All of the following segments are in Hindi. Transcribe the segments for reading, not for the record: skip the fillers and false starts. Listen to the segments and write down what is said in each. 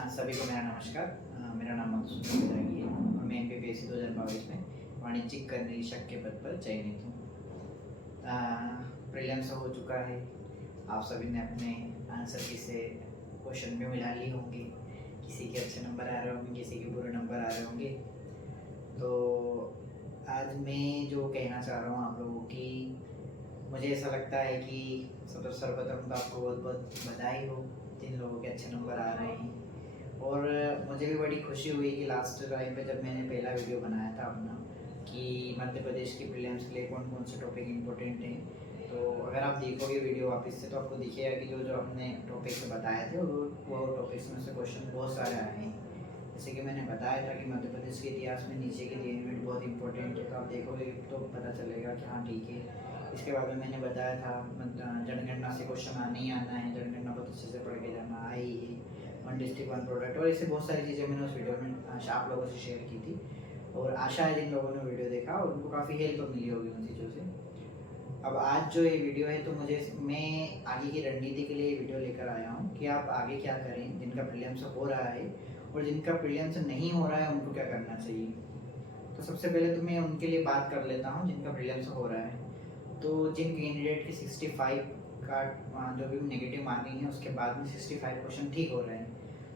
सभी को मेरा नमस्कार। मेरा नाम मधुसूदन बैरागी है और मैं MPPSC 2022 में वाणिज्यिक कर निरीक्षक के पद पर चयनित हूँ। प्रीलिम्स हो चुका है, आप सभी ने अपने आंसर की से क्वेश्चन में मिला लिए होंगे। किसी के अच्छे नंबर आ रहे होंगे, किसी के बुरे नंबर आ रहे होंगे। तो आज मैं जो कहना चाह रहा हूँ आप लोगों की, मुझे ऐसा लगता है कि सर्वप्रथम तो आपको बहुत बहुत बधाई हो जिन लोगों के अच्छे नंबर आ रहे हैं। और मुझे भी बड़ी खुशी हुई कि लास्ट टाइम पे जब मैंने पहला वीडियो बनाया था अपना कि मध्य प्रदेश की प्रीलिम्स के लिए कौन कौन से टॉपिक इंपॉर्टेंट हैं, तो अगर आप देखोगे वीडियो वापस से तो आपको दिखेगा कि जो हमने टॉपिक्स बताए थे वो टॉपिक्स में से क्वेश्चन बहुत सारे आए हैं। जैसे कि मैंने बताया था कि मध्य प्रदेश के इतिहास में नीचे के लिए यूनिट बहुत इंपॉर्टेंट है, तो आप देखोगे तो पता चलेगा कि हाँ ठीक है। इसके बाद में मैंने बताया था जनगणना से क्वेश्चन आना ही आना है, जनगणना बहुत अच्छे से पढ़ के जाना आई है, वन डिस्ट्रिक्ट वन प्रोडक्ट और ऐसे बहुत सारी चीज़ें मैंने उस वीडियो में आप लोगों से शेयर की थी। और आशा है जिन लोगों ने वीडियो देखा और उनको काफ़ी हेल्प मिली होगी उन चीज़ों से। अब आज जो ये वीडियो है तो मैं आगे की रणनीति के लिए वीडियो लेकर आया हूँ कि आप आगे क्या करें, जिनका प्रीलिम्स हो रहा है और जिनका प्रीलिम्स नहीं हो रहा है उनको क्या करना चाहिए। तो सबसे पहले तो मैं उनके लिए बात कर लेता हूँ जिनका प्रीलिम्स हो रहा है। तो जिन कैंडिडेट की 65 का जो भी नेगेटिव मार्किंग है उसके बाद में 65 क्वेश्चन ठीक हो रहे हैं,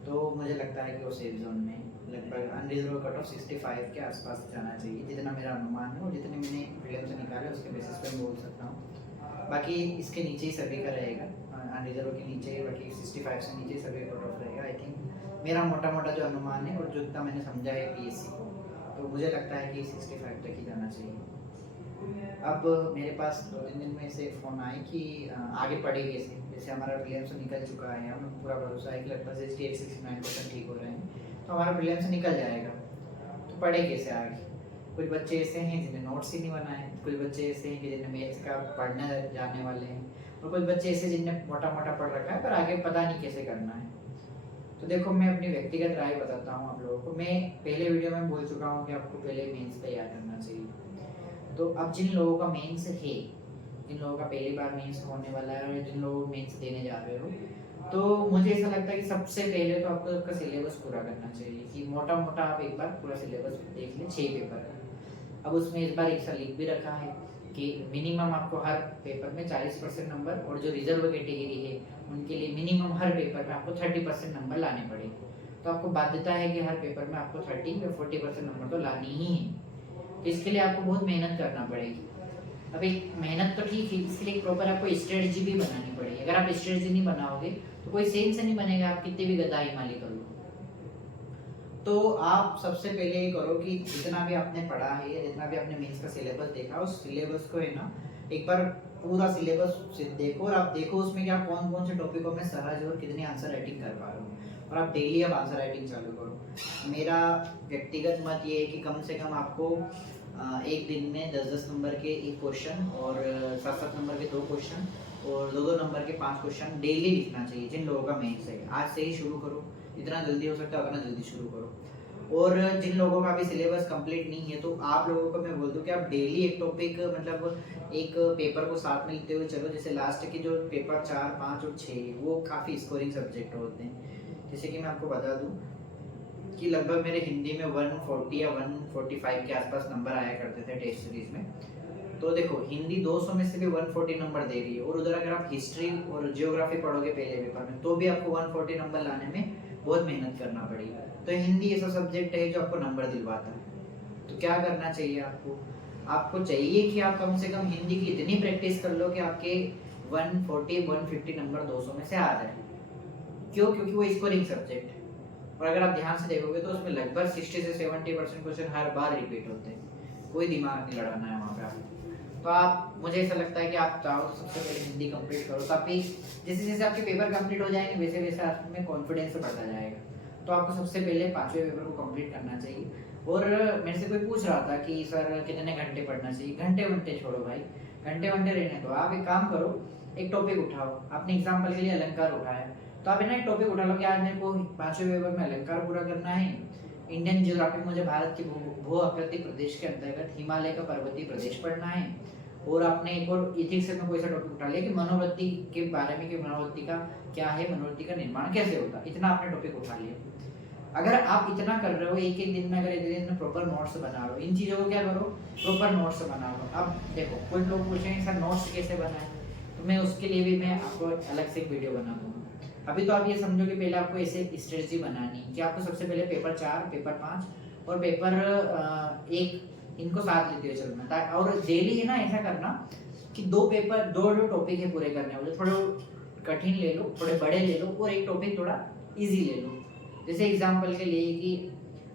तो मुझे लगता है कि वो सेफ जोन में लगभग अनरिजर्व कट ऑफ 65 के आसपास जाना चाहिए, जितना मेरा अनुमान है और जितने मैंने प्रीलिम्स से निकाले उसके बेसिस पे मैं बोल सकता हूँ। बाकी इसके नीचे ही सभी का रहेगा, अनरिजर्व के नीचे, बाकी 65 से नीचे सभी कट ऑफ रहेगा। आई थिंक मेरा मोटा मोटा जो अनुमान है और जो इतना मैंने समझा है PSC को, तो मुझे लगता है कि 65 तक ही जाना चाहिए। अब मेरे पास 2-3 दिन में से फ़ोन आए कि आगे पढ़े कैसे। जैसे हमारा प्रीलिम्स से निकल चुका है, हमें पूरा भरोसा है कि लगभग 68-69% ठीक हो रहे हैं, तो हमारा प्रीलिम्स से निकल जाएगा। तो पढ़े कैसे आगे। कुछ बच्चे ऐसे हैं जिन्हें नोट्स ही नहीं बनाए, कुछ बच्चे ऐसे हैं कि जिन्हें मैथ्स का पढ़ने जाने वाले हैं, और कुछ बच्चे ऐसे जिन्हें मोटा मोटा पढ़ रखा है पर आगे पता नहीं कैसे करना है। तो देखो, मैं अपनी व्यक्तिगत राय बताता हूँ आप लोगों को। मैं पहले वीडियो में बोल चुका हूँ कि आपको पहले मेंस तैयार करना चाहिए। तो अब जिन लोगों का मेंस है, जिन लोगों का पहली बार मेंस होने वाला है और जिन लोगों को मेंस देने जा रहे हो, तो मुझे ऐसा लगता है कि सबसे पहले तो आपको आपका सिलेबस पूरा करना चाहिए कि मोटा मोटा आप एक बार पूरा सिलेबस देख लें 6 पेपर का। अब उसमें इस बार एक सा लिख भी रखा है कि मिनिमम आपको हर पेपर में 40% नंबर, और जो रिजर्व कैटेगरी है उनके लिए मिनिमम हर पेपर में आपको 30% नंबर लाने पड़ेंगे। तो आपको बाध्यता है कि हर पेपर में आपको 30 या 40% नंबर तो लानी ही है। तो इसके लिए आपको बहुत मेहनत करना पड़ेगी। अब एक मेहनत तो ठीक है, इसके लिए प्रॉपर आपको स्ट्रेटजी भी बनानी पड़ेगी। अगर आप स्ट्रेटजी नहीं बनाओगे तो कोई सेंस नहीं बनेगा, आप कितने भी गदाई माली कर लो। तो आप सबसे पहले ये करो कि जितना भी आपने पढ़ा है या जितना भी आपने मेंस का सिलेबस देखा, उस सिलेबस को है ना एक बार पूरा सिलेबस देखो, और आप देखो उसमें कि आप कौन कौन से टॉपिकों में सहज और कितनी आंसर राइटिंग कर पा रहे हो, और आप डेली अब आंसर राइटिंग चालू करो। मेरा व्यक्तिगत मत ये है कि कम से कम आपको एक दिन में 10-10 नंबर के एक क्वेश्चन और 7-7 नंबर के 2 क्वेश्चन और 2-2 नंबर के 5 क्वेश्चन डेली लिखना चाहिए जिन लोगों का मेंस है। आज से ही शुरू करो, जितना जल्दी हो सकता है उतना जल्दी शुरू करो। और जिन लोगों का भी सिलेबस कंप्लीट नहीं है, तो आप लोगों को मैं बोल दूं कि आप डेली एक टॉपिक, मतलब एक पेपर को साथ में लिखते हुए चलो। जैसे लास्ट के जो पेपर 4, 5 और 6 वो काफ़ी स्कोरिंग सब्जेक्ट होते हैं। जैसे कि मैं आपको बता दूं कि लगभग मेरे हिंदी में 140 या 145 के आसपास नंबर आया करते थे टेस्ट सीरीज में। तो देखो, हिंदी 200 में से भी 140 नंबर दे रही है, और उधर अगर आप हिस्ट्री और जियोग्राफी पढ़ोगे पहले पेपर में तो भी आपको 140 नंबर लाने में बहुत मेहनत करना पड़ेगा। तो हिंदी ऐसा सब्जेक्ट है जो आपको नंबर दिलवाता है। तो क्या करना चाहिए आपको चाहिए कि आप कम से कम हिंदी की इतनी प्रैक्टिस कर लो कि आपके 140-150 नंबर 200 में से आ जाए। क्यों? क्योंकि वो स्कोरिंग सब्जेक्ट है, और अगर आप ध्यान से देखोगे तो उसमें लगभग 60 से 70% क्वेश्चन हर बार रिपीट होते हैं। कोई दिमाग नहीं लड़ाना है वहाँ पे आपको। तो आप, मुझे ऐसा लगता है कि आप चाहो तो सबसे पहले हिंदी कंप्लीट करो, ताकि जैसे जैसे आपके पेपर कंप्लीट हो जाएंगे वैसे वैसे आप में कॉन्फिडेंस बढ़ता जाएगा। तो आपको सबसे पहले 5वें पेपर को कंप्लीट करना चाहिए। और मेरे से कोई पूछ रहा था कि सर कितने घंटे पढ़ना चाहिए। घंटे छोड़ो भाई, घंटे रहने दो। आप एक काम करो, एक टॉपिक उठाओ। आपने एग्जाम्पल के लिए अलंकार उठाया, तो आप एक टॉपिक उठा लो कि आज मेरे को 5वें पेपर में अलंकार पूरा करना है। इंडियन जियोग्राफी में मुझे भारत के भू आकृति प्रदेश के अंतर्गत हिमालय का पर्वतीय प्रदेश पढ़ना है, और आपने एक और इथिक्स में कोई सा टॉपिक उठा लिया कि मनोवृत्ति के बारे में, कि मनोवृत्ति का क्या है, मनोवृत्ति का निर्माण कैसे होता है, इतना आपने टॉपिक उठा लिया। अगर आप इतना कर रहे हो एक एक दिन में, अगर एक दिन में प्रॉपर नोट्स बना लो, इन चीज़ों को क्या करो, प्रॉपर नोट्स बना लो। अब देखो कुछ लोग पूछेंगे सर नोट्स कैसे बनाए, तो मैं उसके लिए भी मैं आपको अलग से एक वीडियो बना दूंगा। अभी तो आप ये समझो कि पहले आपको ऐसे स्ट्रेटजी बनानी है कि आपको सबसे पहले पेपर 4, पेपर 5 और पेपर 1 इनको साथ लेते हुए चलना। और डेली है ना ऐसा करना कि दो जो टॉपिक है पूरे करने वाले, थोड़े कठिन ले लो, थोड़े बड़े ले लो, और एक टॉपिक थोड़ा इजी ले लो। जैसे एग्जांपल के लिए कि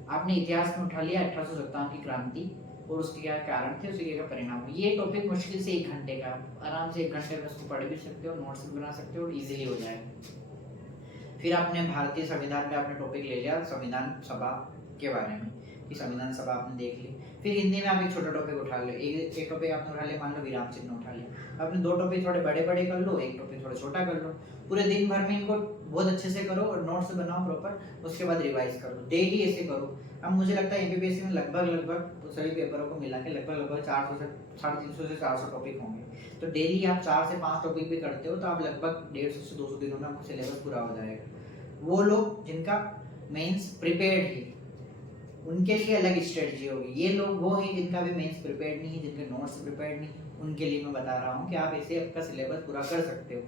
आपने इतिहास में उठा लिया 1857 की क्रांति और उसके क्या कारण थे, उसके क्या परिणाम। ये टॉपिक मुश्किल से 1 घंटे का, आराम से 1 घंटे में उसको पढ़ भी सकते हो, नोट्स भी बना सकते हो और इजीली हो जाएगा। फिर आपने भारतीय संविधान में आपने टॉपिक ले लिया संविधान सभा के बारे में, कि संविधान सभा आपने देख ली। फिर हिंदी में आप एक छोटा टॉपिक उठा लो, एक टॉपिक आपने उठा लिया, मान लो विराम चिन्ह उठा लिया, आपने 2 टॉपिक थोड़े बड़े बड़े कर लो, एक टॉपिक थोड़ा छोटा कर लो। पूरे दिन भर में इनको बहुत अच्छे से करो और नोट्स बनाओ प्रॉपर, उसके बाद रिवाइज करो, डेली ऐसे करो। अब मुझे लगता है एमपीपीएससी में लगभग सभी पेपरों को मिला के लगभग 400 से 350 से 400 टॉपिक होंगे। तो डेली आप 4 से 5 टॉपिक भी करते हो तो आप लगभग 150 से 200 दिनों में आपका सिलेबस पूरा हो जाएगा। वो लोग जिनका मेंस प्रिपेयर्ड है उनके लिए अलग स्ट्रेटजी होगी। ये लोग वो हैं जिनका भी मेंस प्रिपेयर्ड नहीं है, जिनके नोट्स प्रिपेयर्ड नहीं, उनके लिए मैं बता रहा हूँ कि आप ऐसे आपका सिलेबस पूरा कर सकते हो।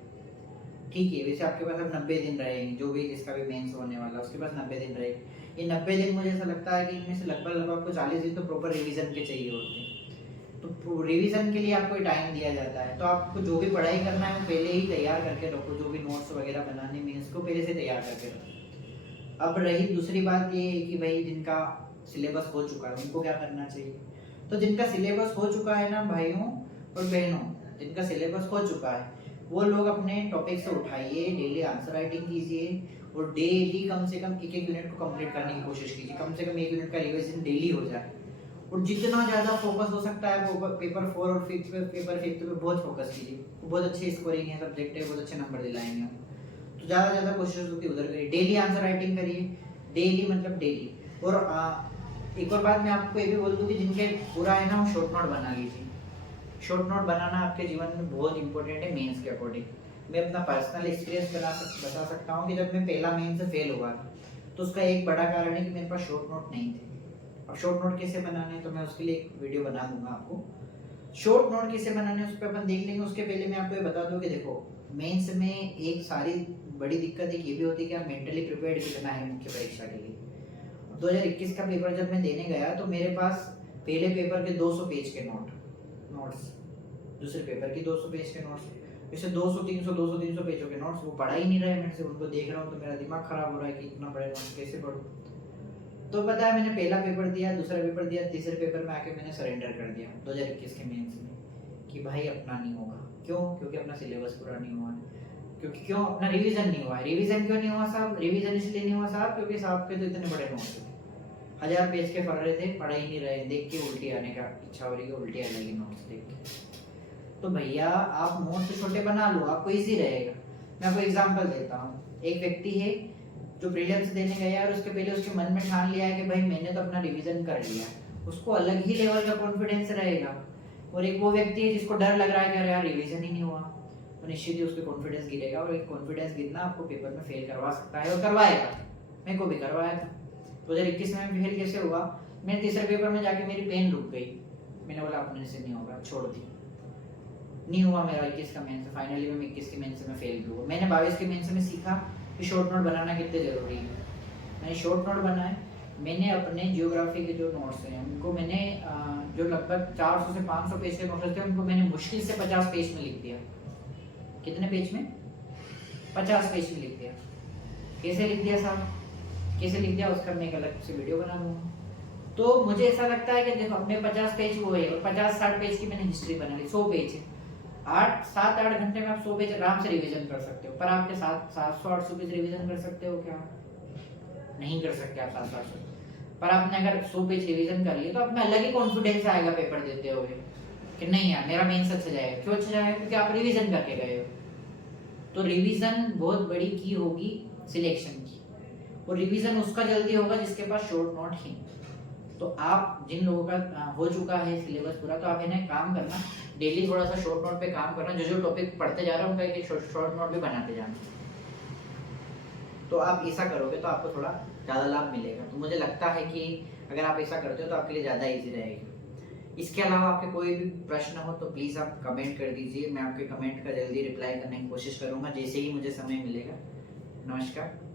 ठीक है, वैसे आपके पास अब 90 दिन रहेंगे, जो भी जिसका भी मेंस होने वाला उसके पास 90 दिन रहेंगे। ये 90 दिन मुझे ऐसा लगता है कि इनमें से लगभग आपको 40 दिन तो प्रॉपर रिवीजन के चाहिए होते हैं। तो रिवीजन के लिए आपको टाइम दिया जाता है, तो आपको जो भी पढ़ाई करना है वो पहले ही तैयार करके रखो, जो भी नोट्स वगैरह बनाने में इसको पहले से तैयार करके रखो। अब रही दूसरी बात ये है कि भाई जिनका सिलेबस हो चुका है उनको क्या करना चाहिए। तो जिनका सिलेबस हो चुका है ना भाइयों और बहनों, जिनका सिलेबस हो चुका है वो लोग अपने टॉपिक से उठाइए, डेली आंसर राइटिंग कीजिए और डेली कम से कम 1-1 यूनिट को कंप्लीट करने की कोशिश कीजिए। कम से कम 1 यूनिट का रिवीजन डेली हो जाए और जितना ज़्यादा फोकस हो सकता है वो पेपर 4 और पेपर 5 पे बहुत फोकस कीजिए। बहुत अच्छी स्कोरिंग है, सब्जेक्ट है, बहुत अच्छे नंबर दिलाएंगे हम। तो ज़्यादा कोशिश होती है उधर करिए, डेली आंसर राइटिंग करिए, डेली मतलब डेली। और एक और बात मैं आपको ये भी बोल दूँ कि जिनके पूरा है ना वो शॉर्ट नोट बना लीजिए। शॉर्ट नोट बनाना आपके जीवन में बहुत इंपॉर्टेंट है मेंस के अकॉर्डिंग। मैं अपना पर्सनल एक्सपीरियंस बता सकता हूँ कि जब मैं पहला मेंस से फेल हुआ था तो उसका एक बड़ा कारण है कि मेरे पास शॉर्ट नोट नहीं थे। अब शॉर्ट नोट कैसे बनाने हैं तो मैं उसके लिए एक वीडियो बना दूंगा आपको। शॉर्ट नोट कैसे बनाने हैं उस पर अपन देख लेंगे। उसके पहले मैं आपको ये बता दूँ कि देखो मेंस में एक सारी बड़ी दिक्कत एक ये भी होती है कि आप मेंटली प्रिपेयर्ड कितना है मुख्य परीक्षा के लिए। 2021 का पेपर जब मैं देने गया तो मेरे पास पहले पेपर के 200 पेज के नोट्स, दूसरे पेपर की 200 पेज के नोट्स, वैसे 200-300 पेजों के नोट्स वो पढ़ा ही नहीं रहे मेरे से। उनको देख रहा हूँ तो मेरा दिमाग खराब हो रहा है कि इतना बड़े नोट्स कैसे पढ़ूँ। तो पता है मैंने पहला पेपर दिया, दूसरा पेपर दिया, तीसरे पेपर में आके मैंने सरेंडर कर दिया 2021 के मेंस में कि भाई अपना नहीं होगा। क्यों? क्योंकि अपना सिलेबस पूरा नहीं हुआ है। क्यों? अपना रिवीजन नहीं हुआ है। रिवीजन क्यों नहीं हुआ साहब? रिवीजन इसलिए नहीं हुआ साहब क्योंकि साहब के तो इतने बड़े नोट्स थे, 1000 पेज के पढ़ रहे थे, पढ़ ही नहीं रहे, देख के उल्टी आने का इच्छा हो रही है, उल्टी आने लगी नोट्स देख के। तो भैया आप नोट्स छोटे बना लो, आपको इजी रहेगा। मैं आपको एग्जांपल देता हूँ। एक व्यक्ति है जो प्रीलिम्स देने गया और उसके पहले उसके मन में ठान लिया है कि भाई मैंने तो अपना रिवीजन कर लिया, उसको अलग ही लेवल का कॉन्फिडेंस रहेगा। और एक वो व्यक्ति है जिसको डर लग रहा है कि अरे यार रिवीजन ही नहीं हुआ, तो निश्चित ही उसके कॉन्फिडेंस गिरेगा और एक कॉन्फिडेंस गिरना आपको पेपर में फेल करवा सकता है और करवाएगा। मेरे को भी करवाया था 2021 में। फेल कैसे हुआ? मैं तीसरे पेपर में जाके मेरी पेन रुक गई, मैंने बोला अपने से नहीं होगा, छोड़ दी, नहीं हुआ मेरा 21 का मेंस। फाइनली मैं 21 के मेंस में फेल हुआ। मैंने 22 के मेंस में सीखा कि शॉर्ट नोट बनाना कितने जरूरी है। मैंने शॉर्ट नोट बनाए, मैंने अपने जियोग्राफी के जो नोट्स हैं उनको मैंने जो लगभग 400 से 500 पेज के नोट्स थे उनको मैंने मुश्किल से 50 पेज में लिख दिया। कितने पेज में? 50 पेज में लिख दिया। कैसे लिख दिया साहब? कैसे लिख दिया उसका मैं एक अलग से वीडियो बना दूंगा। तो मुझे ऐसा लगता है कि देखो अपने 50 पेज हुए और 50-60 पेज की मैंने हिस्ट्री बना ली, 100 पेज है। 7-8 घंटे में आप 100 पेज आराम से रिवीजन कर सकते हो। पर आपके 700-800 पेज रिवीजन कर सकते हो क्या? नहीं कर सकते आप 700-800। पर आपने अगर 100 पेज रिवीजन कर लिए तो आप में अलग ही कॉन्फिडेंस आएगा पेपर देते हुए कि नहीं यार मेरा मेंस अच्छा जाएगा। क्यों अच्छा जाएगा? क्योंकि आप रिवीजन करके गए हो। तो रिवीजन बहुत बड़ी की होगी सिलेक्शन की, और रिवीजन उसका जल्दी होगा जिसके पास शॉर्ट नोट है। तो आप जिन लोगों का हो चुका है सिलेबस पूरा, तो आप इन्हें काम करना डेली थोड़ा सा शॉर्ट नोट पे काम करना, जो जो टॉपिक पढ़ते जा रहे हो उनका एक शॉर्ट नोट भी बनाते जाना। तो आप ऐसा करोगे तो आपको थोड़ा ज़्यादा लाभ मिलेगा। तो मुझे लगता है कि अगर आप ऐसा करते हो तो आपके लिए ज़्यादा ईजी रहेगी। इसके अलावा आपके कोई भी प्रश्न हो तो प्लीज़ आप कमेंट कर दीजिए, मैं आपके कमेंट का जल्दी रिप्लाई करने की कोशिश करूँगा जैसे ही मुझे समय मिलेगा। नमस्कार।